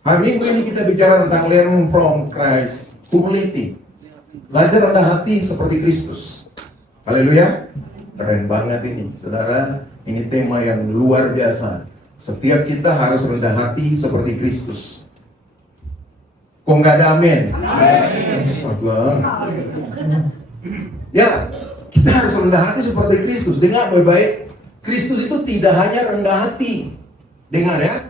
Hari minggu ini kita bicara tentang learning from Christ, humility. Belajar rendah hati seperti Kristus. Haleluya. Keren banget ini, saudara. Ini tema yang luar biasa. Setiap kita harus rendah hati seperti Kristus. Kok nggak ada amin? Amin. Ya, kita harus rendah hati seperti Kristus. Dengar baik-baik. Kristus itu tidak hanya rendah hati. Dengar ya.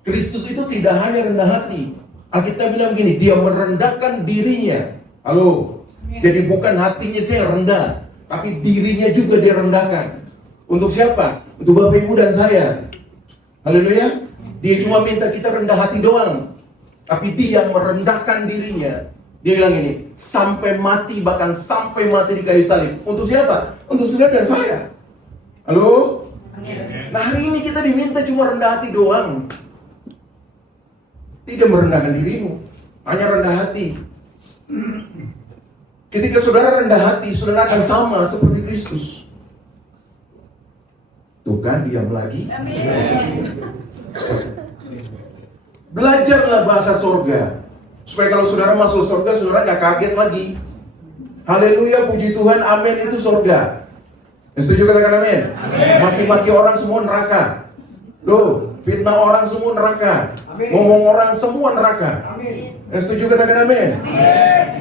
Kristus itu tidak hanya rendah hati. Alkitab bilang gini, dia merendahkan dirinya. Halo. Jadi bukan hatinya saya rendah, tapi dirinya juga dia rendahkan. Untuk siapa? Untuk Bapak Ibu dan saya. Haleluya. Dia cuma minta kita rendah hati doang, tapi dia merendahkan dirinya. Dia bilang ini, sampai mati, bahkan sampai mati di kayu salib. Untuk siapa? Untuk saudara dan saya. Halo? Nah, hari ini kita diminta cuma rendah hati doang. Tidak merendahkan dirimu, hanya rendah hati. Ketika saudara rendah hati, saudara akan sama seperti Kristus. Tuh kan, diam lagi. Belajarlah bahasa sorga, supaya kalau saudara masuk sorga, saudara gak kaget lagi. Haleluya, puji Tuhan, amin, itu sorga. Setuju katakan amin? Maki-maki orang semua neraka. Loh, fitnah orang semua neraka. Ngomong orang semua neraka. Setuju katakan amin?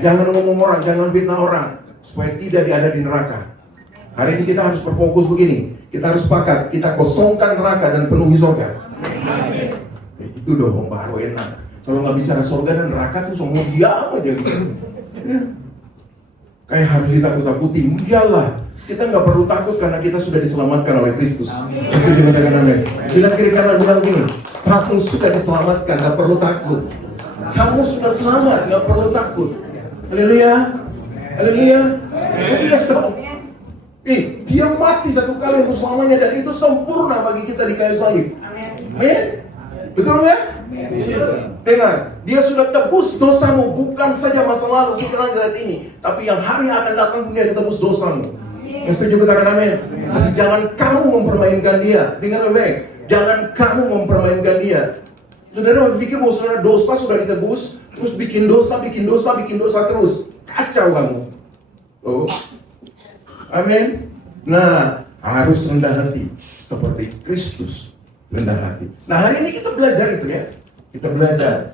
Jangan ngomong orang, jangan fitnah orang, supaya tidak ada di neraka. Hari ini kita harus berfokus begini. Kita harus sepakat, kita kosongkan neraka dan penuhi surga. Itu dong baru enak. Kalau nggak bicara surga dan neraka tuh semua diam aja gitu. Ya. Kayak harus ditakut-takuti. Iyalah, kita nggak perlu takut karena kita sudah diselamatkan oleh Kristus. Setuju katakan amin? Bilang kiri kanan bilang gini, kamu sudah diselamatkan, nggak perlu takut. Kamu sudah selamat, nggak perlu takut. Haleluya, haleluya. Iya dong. Dia mati satu kali untuk selamanya dan itu sempurna bagi kita di kayu salib. Amin. Betul ya? Dengar, dia sudah tebus dosamu, bukan saja masa lalu, bukan saat ini, tapi yang hari akan datang pun dia tebus dosamu. Yang setuju katakan amin. Tapi jangan kamu mempermainkan dia. Dengar baik, jangan kamu mempermainkan dia. Saudara berpikir bahwa saudara dosa sudah ditebus, terus bikin dosa terus. Kacau kamu. Oh. Amin. Nah, harus rendah hati seperti Kristus rendah hati. Nah, hari ini kita belajar itu ya. Kita belajar.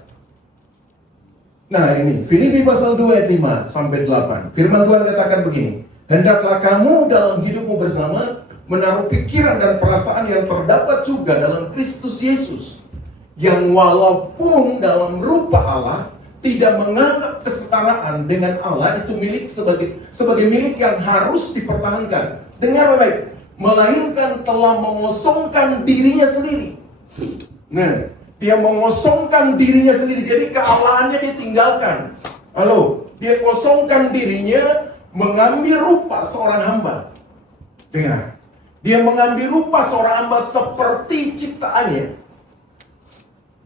Nah, ini Filipi pasal 2 ayat 5 sampai 8. Firman Tuhan katakan begini, hendaklah kamu dalam hidupmu bersama menaruh pikiran dan perasaan yang terdapat juga dalam Kristus Yesus, yang walaupun dalam rupa Allah tidak menganggap kesetaraan dengan Allah itu milik sebagai milik yang harus dipertahankan. Dengar baik, melainkan telah mengosongkan dirinya sendiri. Nah, dia mengosongkan dirinya sendiri. Jadi kealahannya ditinggalkan. Halo, dia kosongkan dirinya, mengambil rupa seorang hamba. Dengar, dia mengambil rupa seorang hamba seperti ciptaannya.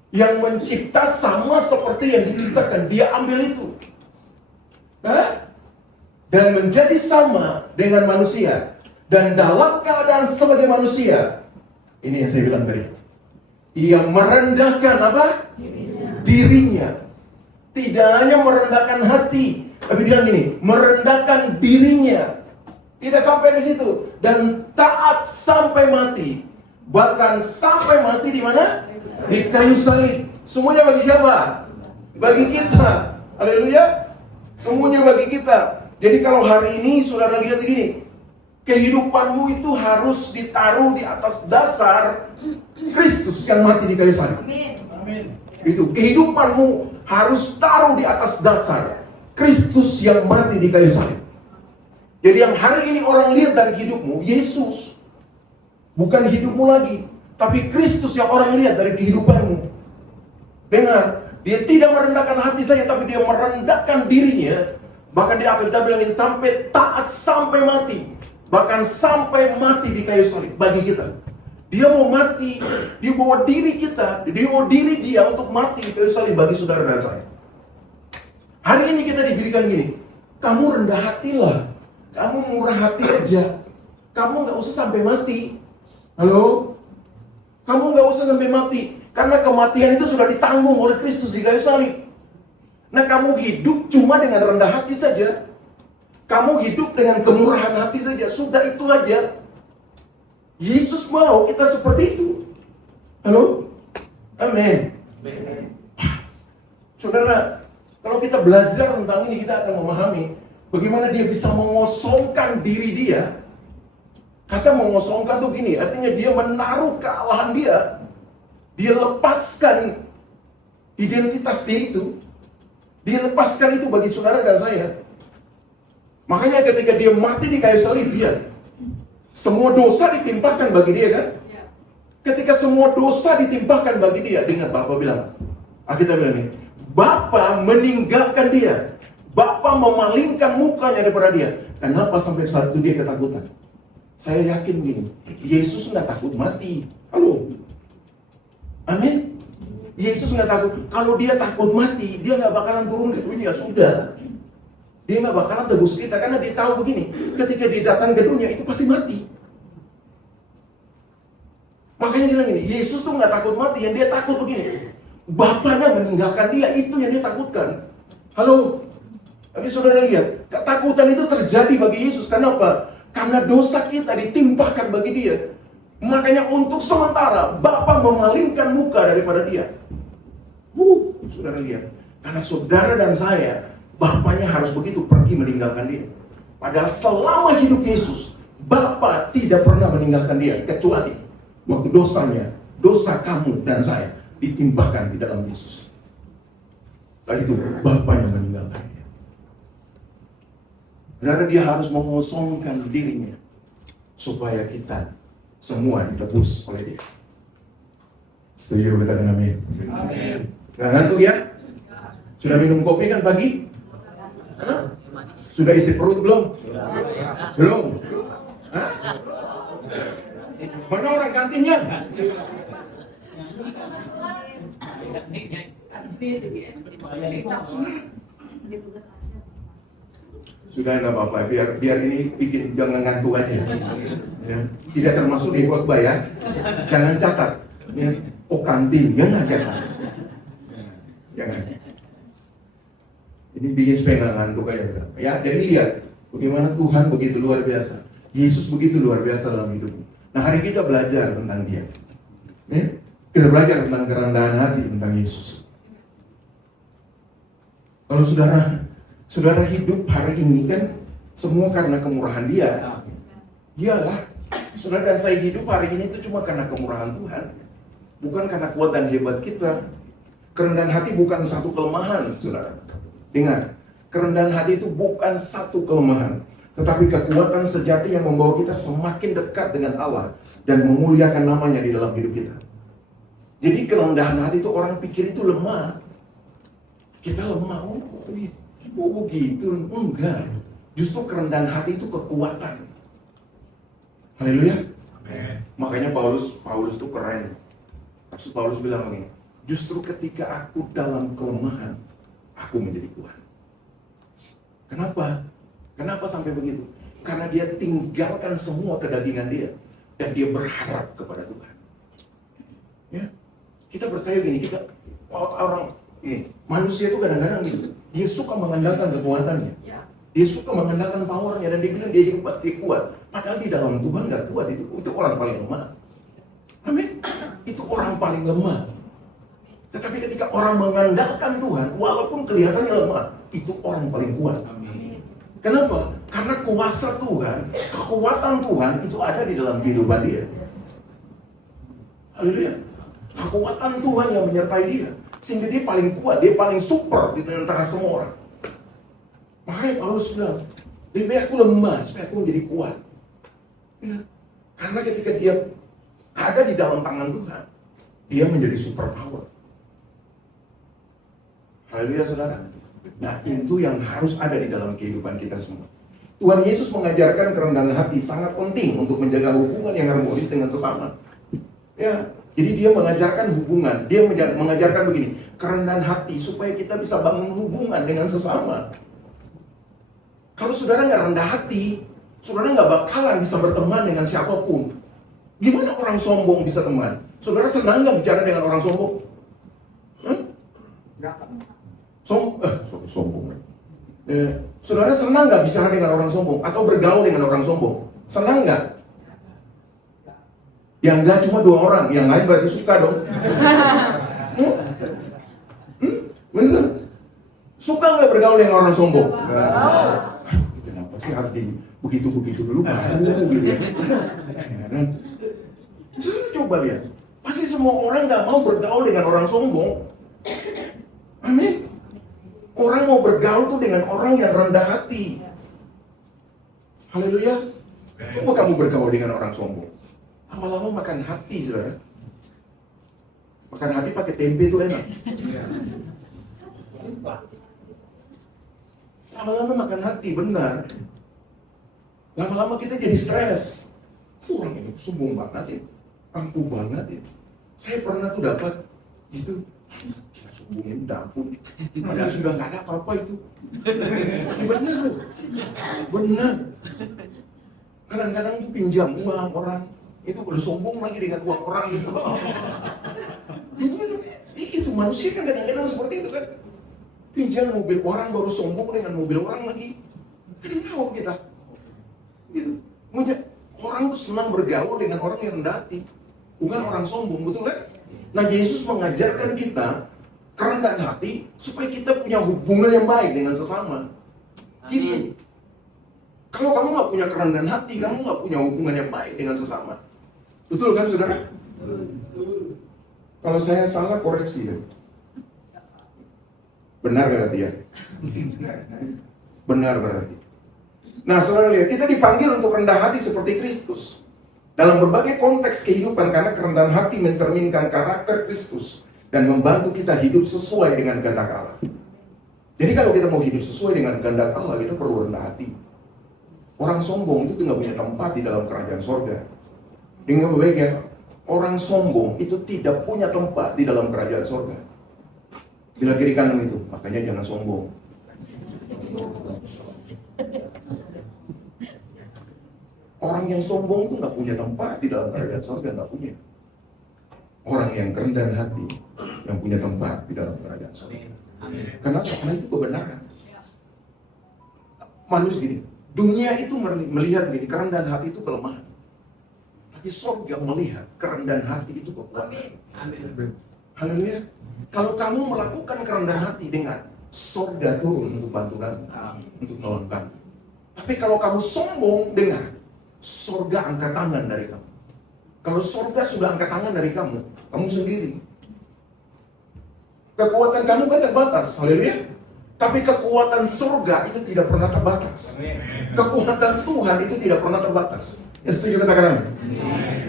Yang mencipta sama seperti yang diciptakan, dia ambil itu. Dan menjadi sama dengan manusia. Dan dalam keadaan sebagai manusia, ini yang saya bilang tadi, ia merendahkan apa? Dirinya. Tidak hanya merendahkan hati, tapi dia gini, merendahkan dirinya. Tidak sampai di situ. Dan taat sampai mati. Bahkan sampai mati di mana? Di kayu salib. Semuanya bagi siapa? Bagi kita. Haleluya. Semuanya bagi kita. Jadi kalau hari ini saudara lihat begini, kehidupanmu itu harus ditaruh di atas dasar Kristus yang mati di kayu salib. Amin. Itu kehidupanmu harus taruh di atas dasar Kristus yang mati di kayu salib. Jadi yang hari ini orang lihat dari hidupmu, Yesus. Bukan hidupmu lagi, tapi Kristus yang orang lihat dari kehidupanmu. Dengar, dia tidak merendahkan hati saja, tapi dia merendahkan dirinya. Bahkan dia akan bilang sampai taat sampai mati. Bahkan sampai mati di kayu salib bagi kita. Dia mau mati, dia bawa diri kita, dia bawa diri dia untuk mati di kayu salib bagi saudara dan saya. Hari ini kita diberikan gini, kamu rendah hatilah, kamu murah hati aja, kamu gak usah sampai mati. Halo? Kamu gak usah sampai mati. Karena kematian itu sudah ditanggung oleh Kristus di kayu salib. Nah, kamu hidup cuma dengan rendah hati saja. Kamu hidup dengan kemurahan hati saja. Sudah itu aja. Yesus mau kita seperti itu. Halo? Amin. Saudara, kalau kita belajar tentang ini, kita akan memahami bagaimana dia bisa mengosongkan diri dia. Kata mengosongkan tuh gini, artinya dia menaruh kealahan dia. Dia lepaskan identitas dia itu. Dia lepaskan itu bagi saudara dan saya. Makanya ketika dia mati di kayu salib, dia semua dosa ditimpakan bagi dia kan? Ketika semua dosa ditimpakan bagi dia, dengar Bapak bilang, kita bilang ini, Bapa meninggalkan dia. Bapa memalingkan mukanya daripada dia. Kenapa sampai saat itu dia ketakutan? Saya yakin gini, Yesus nggak takut mati. Halo? Amin? Yesus nggak takut. Kalau dia takut mati, dia nggak bakalan turun ke dunia. Sudah. Dia nggak bakalan tebus kita. Karena dia tahu begini, ketika dia datang ke dunia, itu pasti mati. Makanya dia bilang gini, Yesus tuh nggak takut mati. Yang dia takut begini, Bapaknya meninggalkan dia, itu yang dia takutkan. Halo? Tapi saudara lihat, ketakutan itu terjadi bagi Yesus. Kenapa? Karena dosa kita ditimpakan bagi dia. Makanya untuk sementara, Bapa memalingkan muka daripada dia. Saudara lihat. Karena saudara dan saya, Bapaknya harus begitu pergi meninggalkan dia. Padahal selama hidup Yesus, Bapa tidak pernah meninggalkan dia. Kecuali waktu dosanya, dosa kamu dan saya ditimpakan di dalam Yesus. Saat itu Bapaknya meninggalkan dia. Karena dia harus mengosongkan dirinya supaya kita semua ditebus oleh dia. Setuju katakan amin. Amin. Nah, ngantuk ya? Sudah minum kopi kan pagi? Hah? Sudah isi perut belum? Belum? Hah? Mana orang kantinnya? Sudah enggak apa-apa, biar ini bikin jangan ngantuk aja. Ya. Tidak termasuk di khotbah ya. Jangan catat. Ya. Oh kantin, jangan. Ini bikin supaya nggak ngantuk aja. Ya, jadi lihat bagaimana Tuhan begitu luar biasa. Yesus begitu luar biasa dalam hidupnya. Nah, hari kita belajar tentang dia. Ya? Kita belajar tentang kerendahan hati tentang Yesus. Kalau saudara hidup hari ini kan semua karena kemurahan dia. Iyalah, saudara dan saya hidup hari ini itu cuma karena kemurahan Tuhan. Bukan karena kuat dan hebat kita. Kerendahan hati bukan satu kelemahan, saudara. Dengar, kerendahan hati itu bukan satu kelemahan. Tetapi kekuatan sejati yang membawa kita semakin dekat dengan Allah. Dan memuliakan namanya di dalam hidup kita. Jadi kerendahan hati itu orang pikir itu lemah. Kita lemah, begitu, enggak. Justru kerendahan hati itu kekuatan. Haleluya. Makanya Paulus itu keren. Maksud Paulus bilang begini, justru ketika aku dalam kelemahan, aku menjadi kuat. Kenapa? Kenapa sampai begitu? Karena dia tinggalkan semua kedagingan dia dan dia berharap kepada Tuhan. Ya, kita percaya gini, kita orang ini manusia itu kadang-kadang gitu, dia suka mengandalkan kekuatannya, dia suka mengandalkan powernya dan dia bilang dia kuat. Padahal di dalam Tuhan nggak kuat, itu orang paling lemah. Amin. Itu orang paling lemah. Tetapi ketika orang mengandalkan Tuhan, walaupun kelihatannya lemah, itu orang paling kuat. Kenapa? Karena kuasa Tuhan, kekuatan Tuhan itu ada di dalam kehidupan dia. Haleluya. Kekuatan Tuhan yang menyertai dia, sehingga dia paling kuat, dia paling super di antara semua orang. Makanya Paulus bilang, lebih baik aku lemah supaya aku menjadi kuat. Ya. Karena ketika dia ada di dalam tangan Tuhan, dia menjadi super power. Haleluya saudara. Nah, itu yang harus ada di dalam kehidupan kita semua. Tuhan Yesus mengajarkan kerendahan hati sangat penting untuk menjaga hubungan yang harmonis dengan sesama. Ya, jadi dia mengajarkan hubungan, dia mengajarkan begini, kerendahan hati supaya kita bisa bangun hubungan dengan sesama. Kalau saudara nggak rendah hati, saudara nggak bakalan bisa berteman dengan siapapun. Gimana orang sombong bisa teman? Saudara senang nggak bicara dengan orang sombong? Sombong. Saudara senang nggak bicara dengan orang sombong atau bergaul dengan orang sombong? Senang nggak? Yang nggak cuma 2 orang, yang lain berarti suka dong. Bener? Suka nggak bergaul dengan orang sombong? Kenapa sih harus begitu dulu baru gitu ya? Coba lihat, pasti semua orang nggak mau bergaul dengan orang sombong. Amin. Orang mau bergaul tuh dengan orang yang rendah hati. Haleluya. Coba kamu bergaul dengan orang sombong. Lama-lama makan hati, saudara. Makan hati pakai tempe itu enak. Lama-lama makan hati, benar. Lama-lama kita jadi stres. Orang ini sombong banget ya. Ampuh banget ya. Saya pernah tuh dapat gitu. Kita sombongin dapur. Padahal sudah nggak ada apa-apa itu. Ya benar loh. Benar. Kadang-kadang itu pinjam uang orang. Itu udah sombong lagi dengan uang orang gitu. Itu manusia kan kadang-kadang seperti itu kan. Pinjam mobil orang baru sombong dengan mobil orang lagi. Kenapa kita? Gitu. Orang tuh senang bergaul dengan orang yang rendah hati, bukan orang sombong, betul kan? Nah, Yesus mengajarkan kita kerendahan hati supaya kita punya hubungan yang baik dengan sesama. Gitu. Kalau kamu nggak punya kerendahan hati, kamu nggak punya hubungan yang baik dengan sesama. Betul kan, saudara? Kalau saya salah, koreksi ya. Benar berarti ya? Benar berarti. Nah, saudara lihat, kita dipanggil untuk rendah hati seperti Kristus. Dalam berbagai konteks kehidupan, karena kerendahan hati mencerminkan karakter Kristus dan membantu kita hidup sesuai dengan kehendak Allah. Jadi kalau kita mau hidup sesuai dengan kehendak Allah, kita perlu rendah hati. Orang sombong itu nggak punya tempat di dalam kerajaan sorga. Dengan baiknya, orang sombong itu tidak punya tempat di dalam kerajaan sorga. Bila kiri kanan itu, makanya jangan sombong. Orang yang sombong itu nggak punya tempat di dalam kerajaan sorga, nggak punya. Orang yang kerendahan hati yang punya tempat di dalam kerajaan sorga. Kenapa? Karena itu kebenaran. Manusia gini, dunia itu melihat gini, kerendahan hati itu kelemahan. Tapi sorga melihat kerendahan hati itu kekuatan. Haleluya. Kalau kamu melakukan kerendahan hati dengan sorga turun untuk bantu kamu, untuk nolong kamu. Tapi kalau kamu sombong dengan sorga angkat tangan dari kamu. Kalau sorga sudah angkat tangan dari kamu, kamu sendiri. Kekuatan kamu kan terbatas, haleluya. Tapi kekuatan sorga itu tidak pernah terbatas. Kekuatan Tuhan itu tidak pernah terbatas. Ya, setuju katakan amin?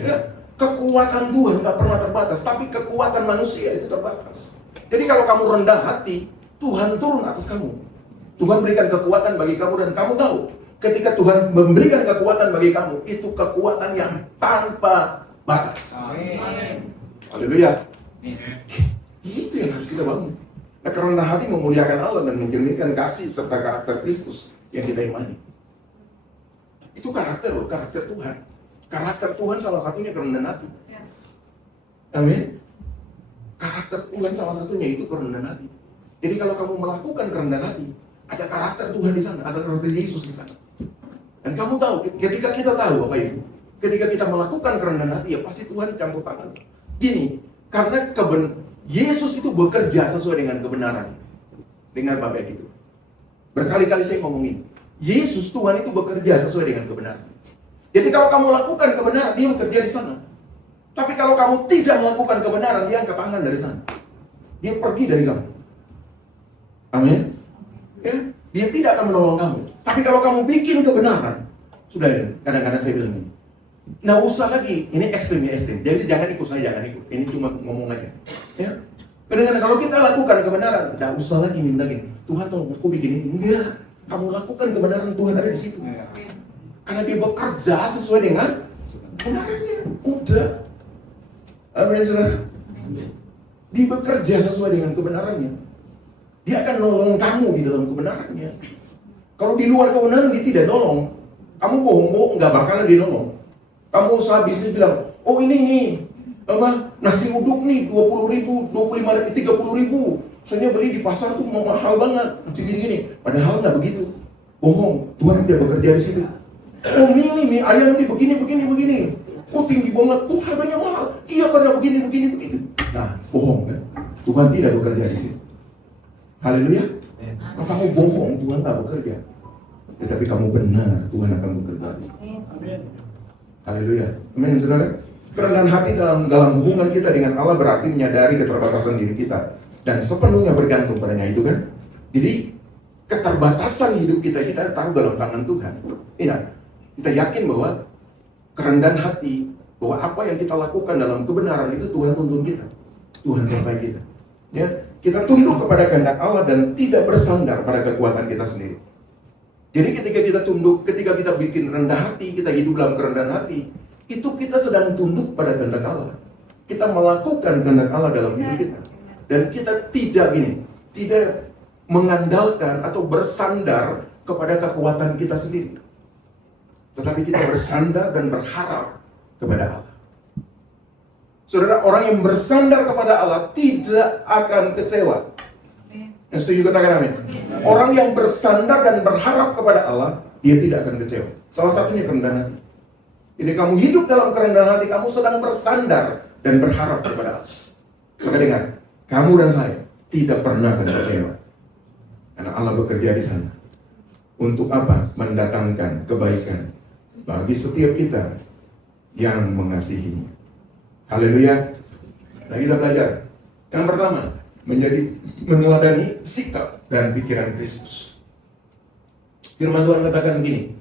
Ya, kekuatan Tuhan tidak pernah terbatas, tapi kekuatan manusia itu terbatas. Jadi kalau kamu rendah hati, Tuhan turun atas kamu. Tuhan berikan kekuatan bagi kamu dan kamu tahu, ketika Tuhan memberikan kekuatan bagi kamu, itu kekuatan yang tanpa batas. Haleluya. Itu yang harus kita bangun. Nah, kerendahan hati memuliakan Allah dan mencerminkan kasih serta karakter Kristus yang kita imani. Itu karakter loh, karakter Tuhan. Karakter Tuhan salah satunya kerendahan hati. Amin. Karakter Tuhan salah satunya itu kerendahan hati. Jadi kalau kamu melakukan kerendahan hati, ada karakter Tuhan di sana, ada karakter Yesus di sana. Dan kamu tahu, ketika kita tahu apa itu, ketika kita melakukan kerendahan hati, ya pasti Tuhan campur tangan. Gini, karena Yesus itu bekerja sesuai dengan kebenaran. Dengar Bapak itu. Berkali-kali saya ngomongin, Yesus Tuhan itu bekerja sesuai dengan kebenaran. Jadi kalau kamu lakukan kebenaran, dia bekerja di sana. Tapi kalau kamu tidak melakukan kebenaran, dia angkat tangan dari sana. Dia pergi dari kamu. Amin. Ya, dia tidak akan menolong kamu. Tapi kalau kamu bikin kebenaran, sudah ya, kadang-kadang saya bilang ini. Nah usah lagi, ini ekstrim ya ekstrim. Jadi jangan ikut saya, jangan ikut. Ini cuma ngomong aja. Ya. Kadang-kadang kalau kita lakukan kebenaran, tidak usah lagi minta gini. Tuhan tolong aku bikin ini. Enggak. Kamu lakukan kebenaran, Tuhan ada di situ. Karena dia bekerja sesuai dengan kebenarannya. Udah. Amin, saudara. Dia bekerja sesuai dengan kebenarannya. Dia akan nolong kamu di dalam kebenarannya. Kalau di luar kebenaran dia tidak nolong. Kamu bohong-bohong, nggak bakalan dia nolong. Kamu usaha bisnis bilang, oh ini apa? nasi uduk nih 20.000, 25.000, 30.000. Soalnya beli di pasar tuh mahal banget, gini-gini. Padahal nggak begitu. Bohong, Tuhan tidak bekerja di situ. Oh mie ayam nih begini. Oh tinggi banget, oh harganya mahal. Iya karena begini. Nah, bohong kan? Tuhan tidak bekerja di situ. Haleluya. Kalau kamu bohong, Tuhan tak bekerja. Tetapi kamu benar, Tuhan akan bekerja. Haleluya. Amin, saudara. Kerendahan hati dalam hubungan kita dengan Allah berarti menyadari keterbatasan diri kita dan sepenuhnya bergantung padanya, itu kan. Jadi keterbatasan hidup kita taruh dalam tangan Tuhan. Ingat, kita yakin bahwa kerendahan hati, bahwa apa yang kita lakukan dalam kebenaran itu Tuhan tuntun kita, Tuhan sampai kita. Ya, kita tunduk kepada kehendak Allah dan tidak bersandar pada kekuatan kita sendiri. Jadi ketika kita tunduk, ketika kita bikin rendah hati, kita hidup dalam kerendahan hati, itu kita sedang tunduk pada kehendak Allah. Kita melakukan kehendak Allah dalam hidup kita. Dan kita tidak mengandalkan atau bersandar kepada kekuatan kita sendiri. Tetapi kita bersandar dan berharap kepada Allah. Saudara, orang yang bersandar kepada Allah tidak akan kecewa. Yang setuju katakan amin. Orang yang bersandar dan berharap kepada Allah, dia tidak akan kecewa. Salah satunya kerendahan hati. Jadi kamu hidup dalam kerendahan hati, kamu sedang bersandar dan berharap kepada Allah. Maka dengar, kamu dan saya tidak pernah akan kecewa. Karena Allah bekerja di sana. Untuk apa? Mendatangkan kebaikan bagi setiap kita yang mengasihinya. Haleluya. Nah, kita belajar. Yang pertama, meneladani sikap dan pikiran Kristus. Firman Tuhan katakan begini,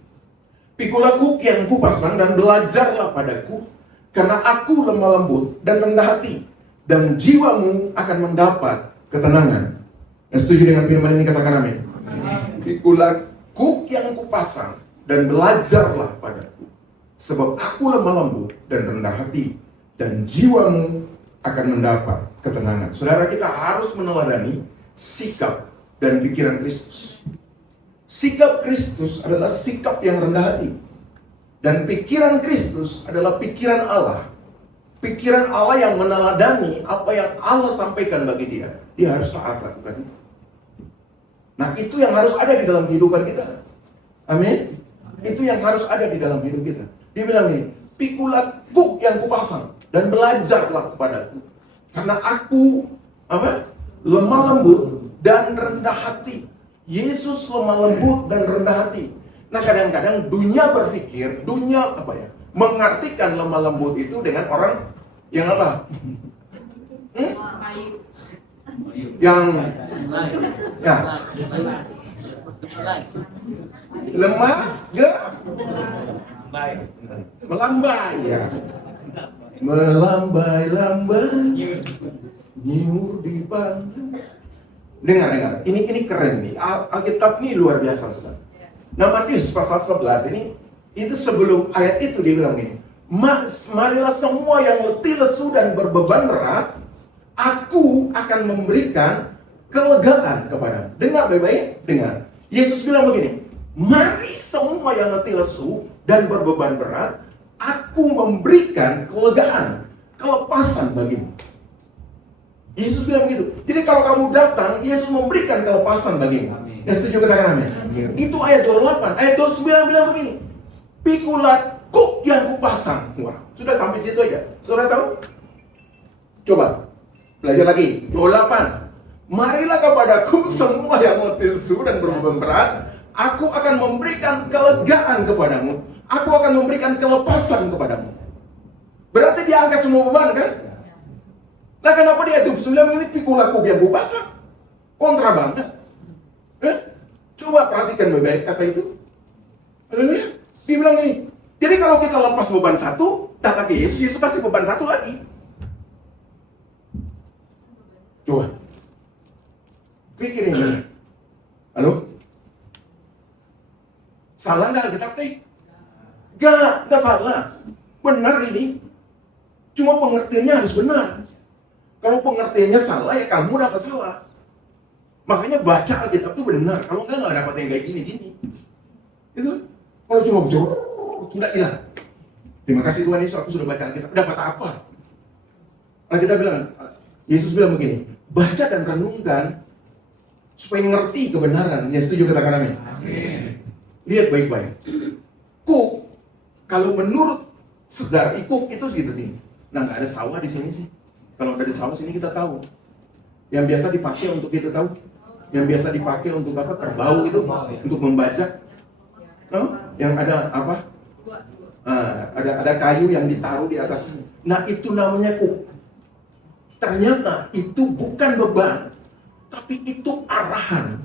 pikulah kuk yang kupasang dan belajarlah padaku, karena aku lemah lembut dan rendah hati, dan jiwamu akan mendapat ketenangan. Yang setuju dengan firman ini katakan amin. Pikulah kuk yang kupasang dan belajarlah padaku, sebab aku lemah lembut dan rendah hati, dan jiwamu akan mendapat ketenangan. Saudara, kita harus meneladani sikap dan pikiran Kristus. Sikap Kristus adalah sikap yang rendah hati. Dan pikiran Kristus adalah pikiran Allah. Pikiran Allah yang meneladani apa yang Allah sampaikan bagi dia. Dia harus taat lakukan itu. Nah, itu yang harus ada di dalam kehidupan kita. Amin. Itu yang harus ada di dalam hidup kita. Dia bilang ini, pikulah kuk yang kupasang dan belajarlah kepadaku, karena aku lemah lembut dan rendah hati. Yesus lemah lembut dan rendah hati. Nah, kadang-kadang dunia berpikir, mengartikan lemah lembut itu dengan orang yang apa? Yang lemah, melambai ya. Melambai-lambai nyur di pantai. Dengar. Ini keren nih. Alkitab ini luar biasa, saudara. Nah, Matius pasal 11 ini, itu sebelum ayat itu dia bilang gini, marilah semua yang letih lesu dan berbeban berat, aku akan memberikan kelegaan kepadamu. Dengar baik-baik, dengar. Yesus bilang begini, mari semua yang letih lesu dan berbeban berat, aku memberikan kelegaan, kelepasan bagimu. Yesus bilang begitu. Jadi kalau kamu datang, Yesus memberikan kelepasan bagimu. Yang setuju katakan amin. Itu ayat 28. Ayat 29 bilang begini, pikulah kuk yang kupasang. Wah, sudah sampai situ aja. Saudara tahu? Coba belajar lagi. 28. Marilah kepadaku semua yang letih lesu dan berbeban berat, aku akan memberikan kelegaan kepadamu. Aku akan memberikan kelepasan kepadamu. Berarti dia angkat semua beban kan? Nah, kenapa dia itu bilang ini pikulah kuk yang kupasang? Kontra banget. Coba perhatikan baik-baik kata itu. Haleluya. Dia bilang ini. Jadi kalau kita lepas beban satu, datang ke Yesus, Yesus kasih beban satu lagi. Coba pikirin ini. Halo? Salah nggak Alkitab teh? Nggak salah. Benar ini. Cuma pengertiannya harus benar. Kalau pengertiannya salah, ya kamu udah salah. Makanya baca Alkitab itu benar. Kalau nggak dapat yang kayak gini-gini. Itu. Kalau cuma tidak hilang. Terima kasih Tuhan Yesus, aku sudah baca Alkitab. Dapat apa? Nah kita bilang, Yesus bilang begini, baca dan renungkan supaya ngerti kebenaran. Yang setuju katakan amin. Lihat baik-baik. Cook, kalau menurut sejarah cook itu gitu sih. Nah nggak ada sawah di sini sih. Kalau ada di sawah sini kita tahu. Yang biasa dipakai untuk kita tahu. Yang biasa dipakai untuk apa? Kerbau itu, untuk membaca. No? Yang ada apa? Ada kayu yang ditaruh di atasnya. Nah itu namanya cook. Ternyata itu bukan beban, tapi itu arahan.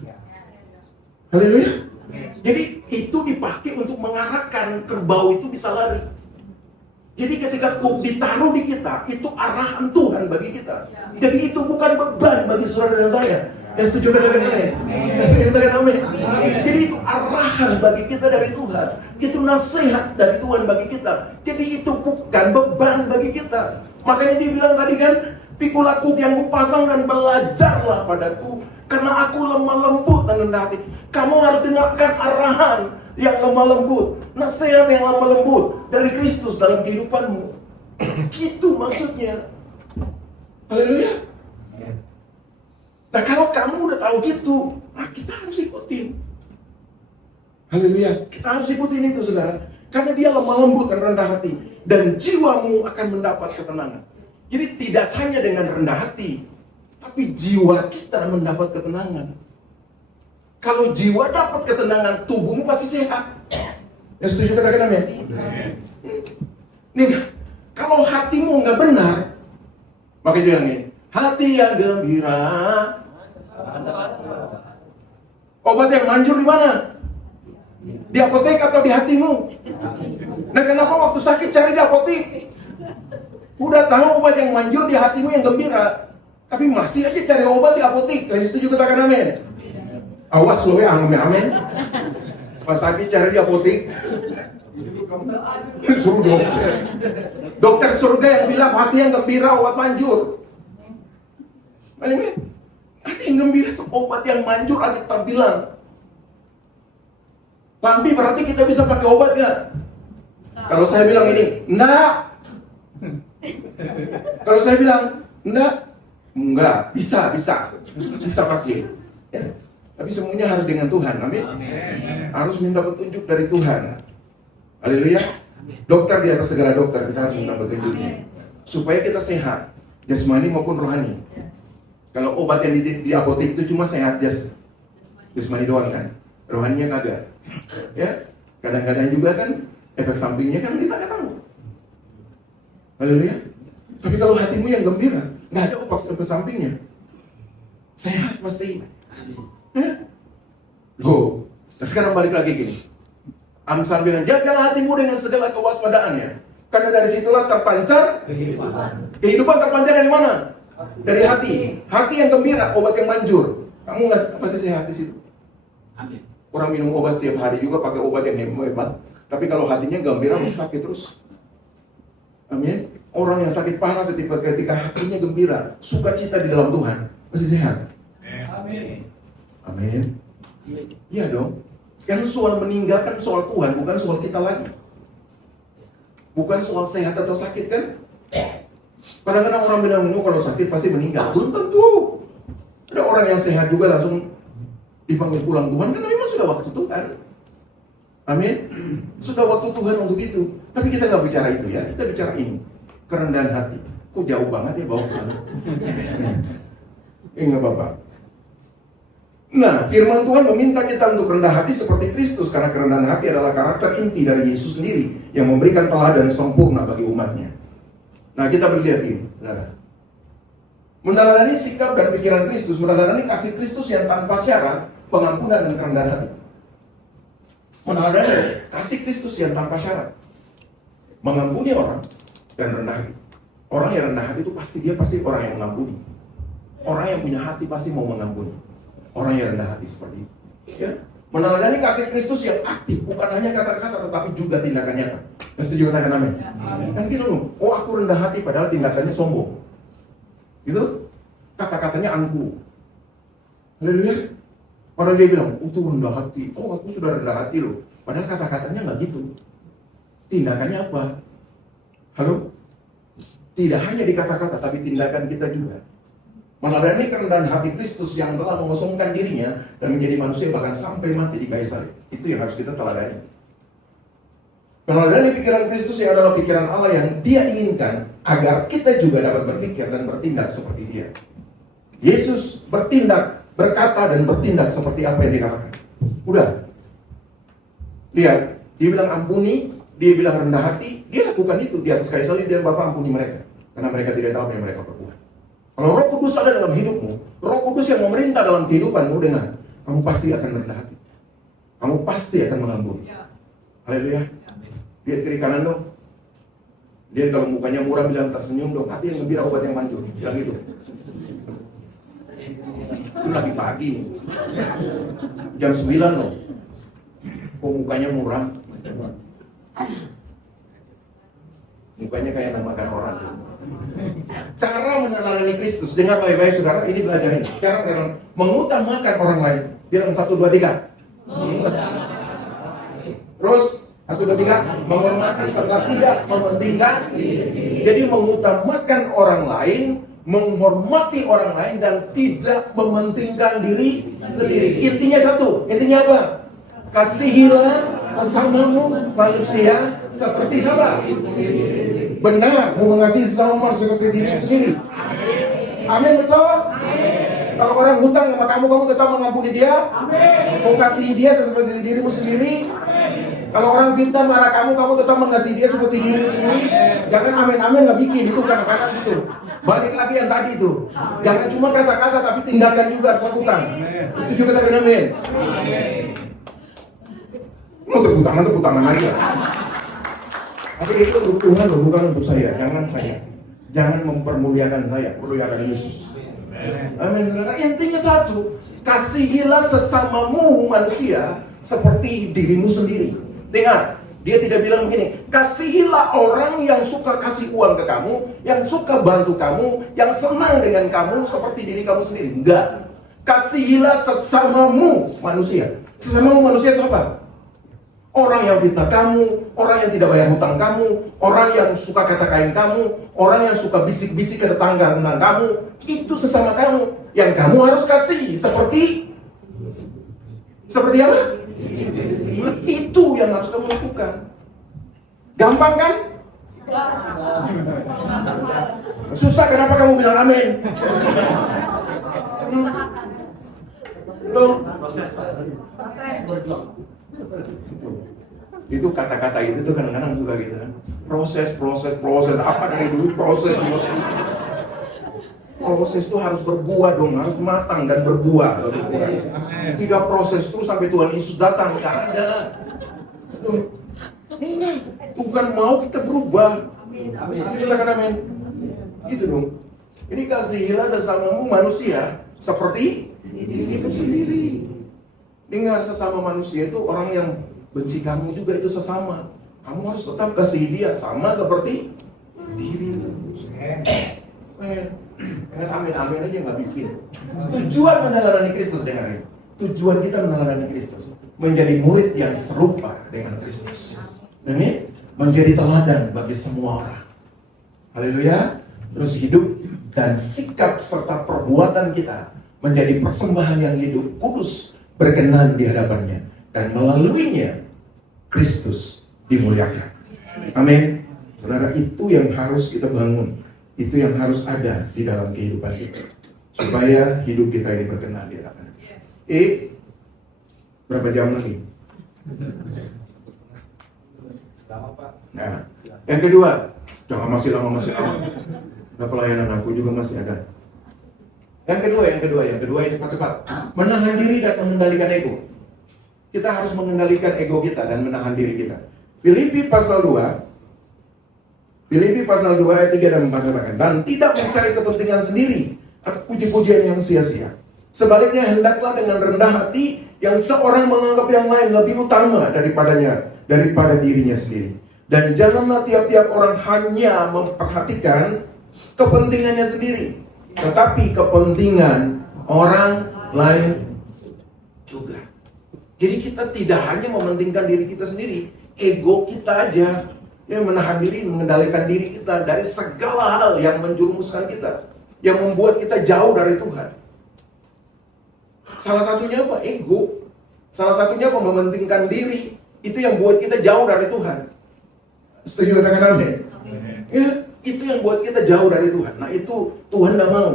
Haleluya. Jadi itu dipakai untuk mengarahkan kerbau itu bisa lari. Jadi ketika cook ditaruh di kita, itu arahan Tuhan bagi kita. Jadi itu bukan beban bagi saudara dan saya. Yang setuju katakan amin. Yang setuju katakan amin. Jadi itu arahan bagi kita dari Tuhan. Itu nasihat dari Tuhan bagi kita. Jadi itu bukan beban bagi kita. Makanya dia bilang tadi kan, pikulah cook yang kupasang dan belajarlah padaku, karena aku lemah lembut dan rendah hati. Kamu harus dengarkan arahan yang lemah lembut, nasihat yang lemah lembut dari Kristus dalam kehidupanmu. Gitu maksudnya. Haleluya. Nah kalau kamu udah tahu gitu, nah kita harus ikutin. Haleluya. Kita harus ikutin itu saudara. Karena dia lemah lembut dan rendah hati, dan jiwamu akan mendapat ketenangan. Jadi tidak hanya dengan rendah hati, tapi jiwa kita mendapat ketenangan. Kalau jiwa dapat ketenangan, tubuhmu pasti sehat. Yang setuju katakan amin. Nih, kalau hatimu nggak benar, makanya bilang ini, hati yang gembira. Obat yang manjur di mana? Di apotek atau di hatimu? Nah kenapa waktu sakit cari di apotek? Udah tahu obat yang manjur di hatimu yang gembira, tapi masih aja cari obat di apotek. Yang setuju katakan amin. Awas lo ya, amin. Pas sakit cari di apotek, suruh dokter. Dokter surga yang bilang hati yang gembira obat manjur. Amin. Hati yang gembira itu obat yang manjur, Alkitab bilang. Lampi berarti kita bisa pakai obat gak? Kalau saya bilang ini, enggak. Kalau saya bilang, enggak, bisa pakai. Ya. Tapi semuanya harus dengan Tuhan, amin. Harus minta petunjuk dari Tuhan. Haleluya. Dokter di atas segala dokter, kita harus minta petunjuknya. Supaya kita sehat, jasmani maupun rohani. Kalau obat yang di apotek itu cuma sehat jasmani doang kan, rohaninya kagak. Ya, kadang-kadang juga kan efek sampingnya kan kita nggak tahu. Haleluya. Tapi kalau hatimu yang gembira, nggak ada efek sampingnya. Sehat pasti. Ya. Loh, nah sekarang balik lagi gini. Amsal bilang, jagalah hatimu dengan segala kewaspadaannya, karena dari situlah terpancar kehidupan terpancar dari mana? Dari hati. Hati yang gembira, obat yang manjur. Kamu nggak pasti sehat di situ. Amin. Orang minum obat setiap hari juga pakai obat yang hebat, tapi kalau hatinya gembira masih sakit terus. Amin. Orang yang sakit parah ketika hatinya gembira, sukacita di dalam Tuhan, masih sehat. Amin. Amin. Iya dong. Karena soal meninggalkan soal Tuhan, bukan soal kita lagi. Bukan soal sehat atau sakit kan? Kadang-kadang orang bilang, kalau sakit pasti meninggal. Belum tentu. Ada orang yang sehat juga langsung dipanggil pulang Tuhan, karena memang sudah waktu Tuhan. Amin. Sudah waktu Tuhan untuk itu. Tapi kita nggak bicara itu ya, kita bicara ini. Kerendahan hati. Kok jauh banget ya bawa ke sana? Nggak apa-apa. Nah, firman Tuhan meminta kita untuk rendah hati seperti Kristus, karena kerendahan hati adalah karakter inti dari Yesus sendiri yang memberikan teladan sempurna bagi umatnya. Nah, kita berlihat ini. Meneladani sikap dan pikiran Kristus, meneladani kasih Kristus yang tanpa syarat, pengampunan dan kerendahan hati. Meneladani kasih Kristus yang tanpa syarat, mengampuni orang dan rendah hati. Orang yang rendah hati itu pasti orang yang mengampuni. Orang yang punya hati pasti mau mengampuni. Orang yang rendah hati seperti itu. Ya. Meneladani kasih Kristus yang aktif, bukan hanya kata-kata tetapi juga tindakan nyata. Setuju katakan amin? Kan gitu loh. Oh, aku rendah hati padahal tindakannya sombong. Gitu? Kata-katanya angkuh. Haleluya. Padahal dia bilang, itu rendah hati. Oh, aku sudah rendah hati loh. Padahal kata-katanya nggak gitu. Tindakannya apa? Halo? Tidak hanya di kata-kata, tapi tindakan kita juga. Meneladani kerendahan hati Kristus yang telah mengosongkan dirinya dan menjadi manusia bahkan sampai mati di kayu salib. Itu yang harus kita teladani. Meneladani pikiran Kristus yang adalah pikiran Allah yang Dia inginkan agar kita juga dapat berpikir dan bertindak seperti Dia. Yesus bertindak, berkata dan bertindak seperti apa yang dikatakan. Udah. Lihat, Dia bilang ampuni, Dia bilang rendah hati, Dia lakukan itu di atas kayu salib dan Bapa ampuni mereka. Karena mereka tidak tahu apa yang mereka perbuat. Kalau Roh Kudus ada dalam hidupmu, Roh Kudus yang memerintah dalam kehidupanmu, dengar, kamu pasti akan rendah hati. Kamu pasti akan mengampuni. Haleluya. Lihat kiri kanan dong. Dia kalau mukanya murah bilang tersenyum dong. Hati yang gembira obat yang manjur. Bilang gitu. Itu lagi pagi. Jam 9 loh. Kok mukanya murah? Mukanya kayak namakan orang. Cara meneladani Kristus. Dengar baik-baik saudara, ini belajarin. Cara mengutamakan orang lain. Bilang 1, 2, 3. Terus 1, 2, 3. Menghormati serta tidak mementingkan. Jadi mengutamakan orang lain, menghormati orang lain dan tidak mementingkan diri sendiri. Intinya satu. Intinya apa? Kasihilah sesamamu manusia seperti siapa? Benar, mau mengasihi sesama manusia seperti diri sendiri. Amin, betul? Kalau orang hutang sama kamu tetap mengampuni dia. Mau kasih dia seperti dirimu sendiri. Kalau orang minta marah kamu tetap mengasihi dia seperti dirimu sendiri. Jangan amin-amin nggak bikin, itu kadang-kadang gitu. Balik lagi yang tadi itu. Jangan cuma kata-kata tapi tindakan juga harus lakukan. Setuju kata amin? Mau tepuk tangan aja. Tapi itu untuk Tuhan loh, bukan untuk saya. Jangan saya. Jangan mempermuliakan saya, muliakan Yesus. Amin. Intinya satu, kasihilah sesamamu manusia seperti dirimu sendiri. Dengar, dia tidak bilang begini, kasihilah orang yang suka kasih uang ke kamu, yang suka bantu kamu, yang senang dengan kamu seperti diri kamu sendiri. Enggak. Kasihilah sesamamu manusia. Sesamamu manusia siapa? Orang yang fitnah kamu, orang yang tidak bayar hutang kamu, orang yang suka kata-katain kamu, orang yang suka bisik-bisik ke tetangga tentang kamu, itu sesama kamu yang kamu harus kasih seperti apa? Itu yang harus kamu lakukan. Gampang kan? Susah, kenapa kamu bilang amin? Belum. Itu kata-kata itu tuh kadang-kadang juga gitu kan. Proses. Apa dari dulu proses itu harus berbuah dong, harus matang dan berbuah. Tidak proses terus sampai Tuhan Yesus datang, nggak ada. Tuhan mau kita berubah. Kita katakan amin. Gitu dong. Ini kasihilah sesamamu manusia seperti dirimu sendiri. Dengar, sesama manusia itu orang yang benci kamu juga itu sesama. Kamu harus tetap kasih dia sama seperti dirimu. Dengan amin-amin aja nggak bikin. Tujuan meneladani Kristus, dengar ini. Tujuan kita meneladani Kristus menjadi murid yang serupa dengan Kristus. Demi menjadi teladan bagi semua orang. Haleluya. Terus hidup dan sikap serta perbuatan kita menjadi persembahan yang hidup, kudus, berkenan di hadapannya, dan melaluinya Kristus dimuliakan. Amin. Saudara, itu yang harus kita bangun, itu yang harus ada di dalam kehidupan kita, supaya hidup kita ini berkenan di hadapan. Berapa jam lagi? Nah, yang kedua, jangan masih lama. Nah, pelayanan aku juga masih ada. Yang kedua cepat-cepat. Menahan diri dan mengendalikan ego. Kita harus mengendalikan ego kita dan menahan diri kita. Filipi pasal 2 ayat 3 dan 4 katakan, dan tidak mencari kepentingan sendiri atau puji-pujian yang sia-sia. Sebaliknya hendaklah dengan rendah hati yang seorang menganggap yang lain lebih utama daripada dirinya sendiri. Dan janganlah tiap-tiap orang hanya memperhatikan kepentingannya sendiri, tetapi kepentingan orang lain juga. Jadi kita tidak hanya mementingkan diri kita sendiri, ego kita aja. Ya, menahan diri, mengendalikan diri kita dari segala hal yang menjerumuskan kita, yang membuat kita jauh dari Tuhan. Salah satunya apa? Ego. Salah satunya apa? Mementingkan diri. Itu yang buat kita jauh dari Tuhan. Setuju katakan amin? Ya, itu yang buat kita jauh dari Tuhan. Nah, itu Tuhan tidak mau.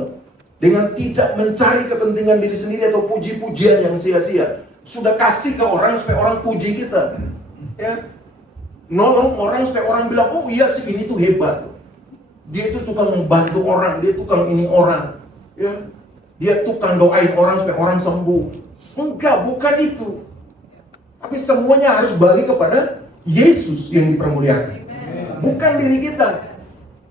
Dengan tidak mencari kepentingan diri sendiri atau puji-pujian yang sia-sia. Sudah kasih ke orang supaya orang puji kita. Ya, nolong orang supaya orang bilang, oh iya sih ini tuh hebat. Dia itu tukang membantu orang, dia tukang ini orang. Ya, dia tukang doain orang supaya orang sembuh. Enggak, bukan itu. Tapi semuanya harus balik kepada Yesus yang dipermuliakan. Bukan diri kita.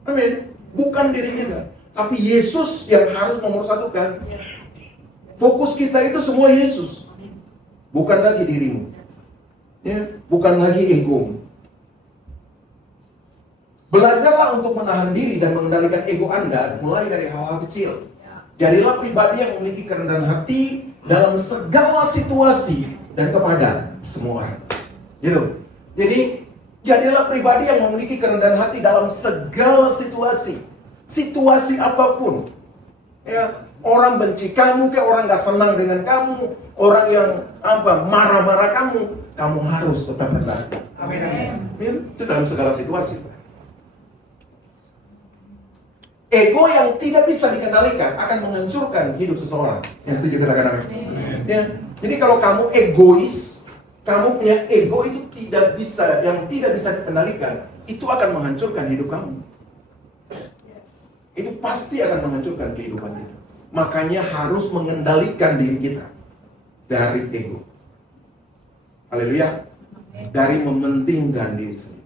Amin. Bukan diri kita. Tapi Yesus yang harus nomor satukan. Fokus kita itu semua Yesus. Bukan lagi dirimu. Ya, bukan lagi ego. Belajarlah untuk menahan diri dan mengendalikan ego Anda mulai dari hal-hal kecil. Jadilah pribadi yang memiliki kerendahan hati dalam segala situasi dan kepada semua orang. Gitu. Jadi, jadilah pribadi yang memiliki kerendahan hati dalam segala situasi. Situasi apapun. Ya, orang benci kamu, kayak orang gak senang dengan kamu, orang yang marah-marah kamu harus tetap berbahagia. Amin. Ya, itu dalam segala situasi. Ego yang tidak bisa dikendalikan akan menghancurkan hidup seseorang. Yang setuju katakan amin. Ya, jadi kalau kamu egois, kamu punya ego itu tidak bisa dikendalikan, itu akan menghancurkan hidup kamu. Itu pasti akan menghancurkan kehidupan kita. Makanya harus mengendalikan diri kita dari ego. Haleluya. Dari mementingkan diri sendiri.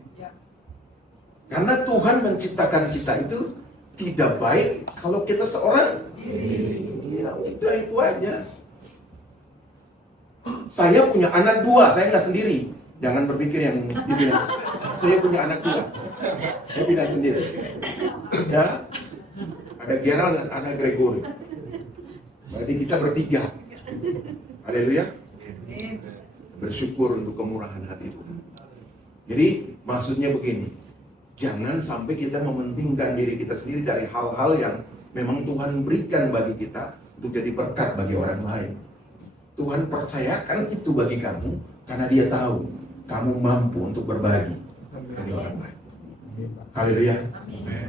Karena Tuhan menciptakan kita itu tidak baik kalau kita seorang diri. Ya udah itu aja. Saya punya anak 2, saya nggak sendiri. Jangan berpikir yang dibilang. Saya punya anak 2, saya tidak sendiri. Ya, ada Gerald dan ada Gregory. Berarti kita bertiga. Haleluya. Bersyukur untuk kemurahan hati Tuhan. Jadi maksudnya begini. Jangan sampai kita mementingkan diri kita sendiri dari hal-hal yang memang Tuhan berikan bagi kita untuk jadi berkat bagi orang lain. Tuhan percayakan itu bagi kamu karena Dia tahu kamu mampu untuk berbagi bagi orang lain. Haleluya.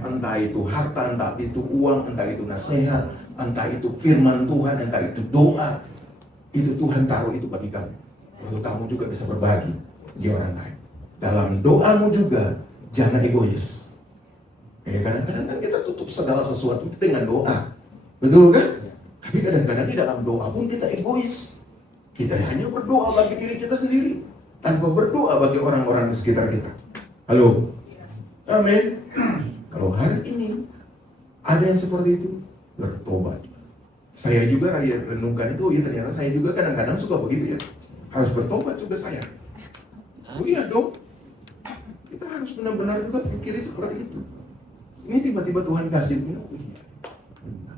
Entah itu harta, entah itu uang, entah itu nasihat, entah itu firman Tuhan, entah itu doa. Itu Tuhan taruh itu bagi kamu. Untuk kamu juga bisa berbagi bagi orang lain. Dalam doamu juga jangan egois. Ya, kadang-kadang kan kita tutup segala sesuatu dengan doa. Betul kan? Tapi kadang-kadang di dalam doa pun kita egois. Kita hanya berdoa bagi diri kita sendiri, tanpa berdoa bagi orang-orang di sekitar kita. Halo? Amin. Kalau hari ini ada yang seperti itu, bertobat. Saya juga renungkan itu, ya ternyata saya juga kadang-kadang suka begitu ya. Harus bertobat juga saya. Oh iya dong. Kita harus benar-benar juga pikir seperti itu. Ini tiba-tiba Tuhan kasih, oh iya, benar.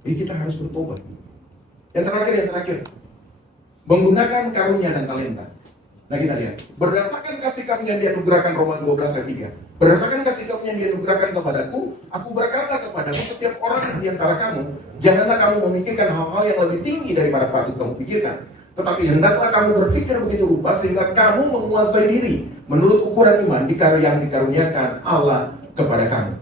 Jadi kita harus bertobat. Yang terakhir, menggunakan karunia dan talenta. Nah kita lihat, berdasarkan kasih karunia yang dianugerahkan Roma 12 ayat 3. Berdasarkan kasih karunia yang dianugerahkan kepadaku, aku berkata kepadamu setiap orang di antara kamu, janganlah kamu memikirkan hal-hal yang lebih tinggi daripada patut kamu pikirkan. Tetapi hendaklah kamu berpikir begitu rupa sehingga kamu menguasai diri menurut ukuran iman yang dikaruniakan Allah kepada kamu.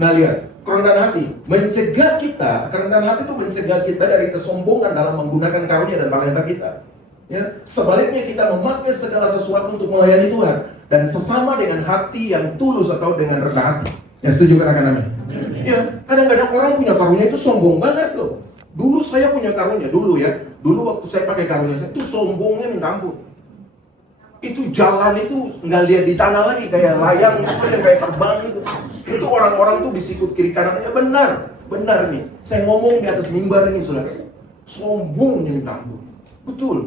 Nah lihat, kerendahan hati kerendahan hati itu mencegah kita dari kesombongan dalam menggunakan karunia dan talenta kita. Ya, sebaliknya kita memakai segala sesuatu untuk melayani Tuhan dan sesama dengan hati yang tulus atau dengan rendah hati. Yang setuju katakan amin. Ya, kadang-kadang orang punya karunia itu sombong banget loh. Dulu saya punya karunia, dulu waktu saya pakai karunia saya itu sombongnya minta ampun. Itu jalan itu nggak lihat di tanah lagi, kayak layang itu aja, kayak terbang gitu. Itu orang-orang tuh disikut kiri kanannya, benar nih. Saya ngomong di atas mimbar ini saudara, sombongnya minta ampun. Betul.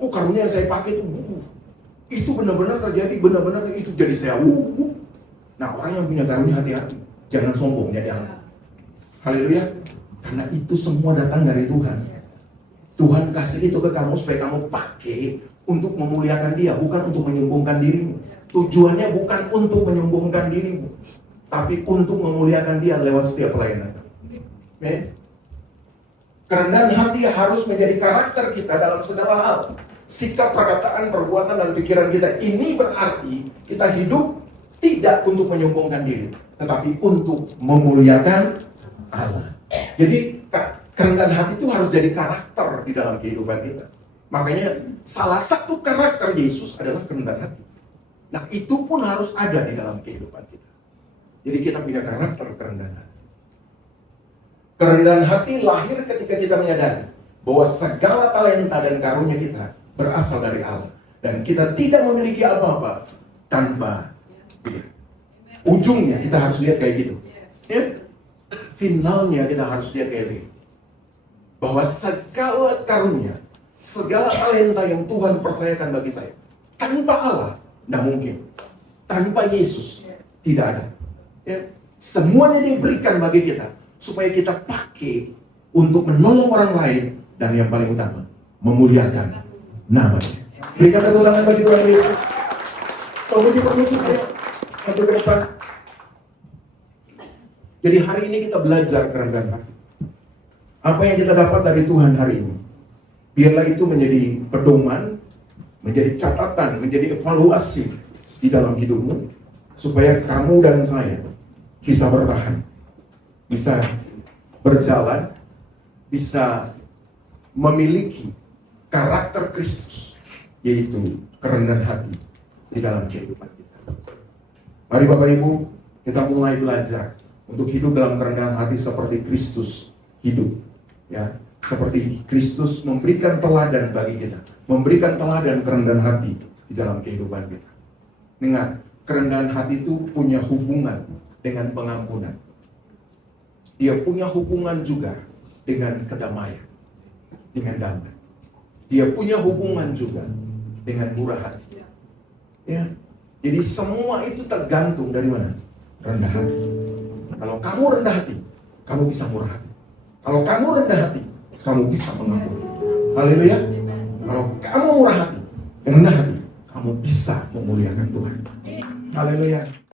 Oh karunia yang saya pakai itu benar-benar terjadi, benar-benar itu jadi saya. Nah orang yang punya karunia hati-hati, jangan sombong, jadi anak. Haleluya. Karena itu semua datang dari Tuhan. Tuhan kasih itu ke kamu supaya kamu pakai untuk memuliakan Dia, bukan untuk menyombongkan dirimu. Tujuannya bukan untuk menyombongkan dirimu, tapi untuk memuliakan Dia lewat setiap pelayanan. Amen. Kerendahan hati harus menjadi karakter kita dalam segala hal. Sikap, perkataan, perbuatan, dan pikiran kita. Ini berarti kita hidup tidak untuk menyombongkan diri, tetapi untuk memuliakan Allah. Jadi kerendahan hati itu harus jadi karakter di dalam kehidupan kita. Makanya salah satu karakter Yesus adalah kerendahan hati. Nah, itu pun harus ada di dalam kehidupan kita. Jadi kita punya karakter kerendahan hati. Kerendahan hati lahir ketika kita menyadari bahwa segala talenta dan karunia kita berasal dari Allah. Dan kita tidak memiliki apa-apa tanpa Dia. Ujungnya kita harus lihat kayak gitu. Ya? Finalnya kita harus lihat kayak gitu. Bahwa segala karunia, segala talenta yang Tuhan percayakan bagi saya, tanpa Allah, tidak mungkin. Tanpa Yesus, tidak ada. Ya? Semuanya diberikan bagi kita, supaya kita pakai untuk menolong orang lain, dan yang paling utama, memuliakan nama-Nya. Berikan tepuk tangan bagi Tuhan Yesus. Memuji permusuh ya, untuk ke depan. Jadi hari ini kita belajar kerendahan hati. Apa yang kita dapat dari Tuhan hari ini, biarlah itu menjadi pedoman, menjadi catatan, menjadi evaluasi di dalam hidupmu, supaya kamu dan saya bisa bertahan, bisa berjalan, bisa memiliki karakter Kristus, yaitu kerendahan hati di dalam kehidupan kita. Mari Bapak Ibu, kita mulai belajar untuk hidup dalam kerendahan hati seperti Kristus hidup. Ya, seperti Kristus memberikan teladan bagi kita, memberikan teladan kerendahan hati di dalam kehidupan kita. Ingat, kerendahan hati itu punya hubungan dengan pengampunan. Dia punya hubungan juga dengan kedamaian, dengan damai. Dia punya hubungan juga dengan murah hati. Ya, jadi semua itu tergantung dari mana? Rendah hati. Kalau kamu rendah hati, kamu bisa murah hati. Kalau kamu rendah hati, kamu bisa mengampuni. Haleluya. Kalau kamu murah hati, rendah hati, kamu bisa memuliakan Tuhan. Haleluya.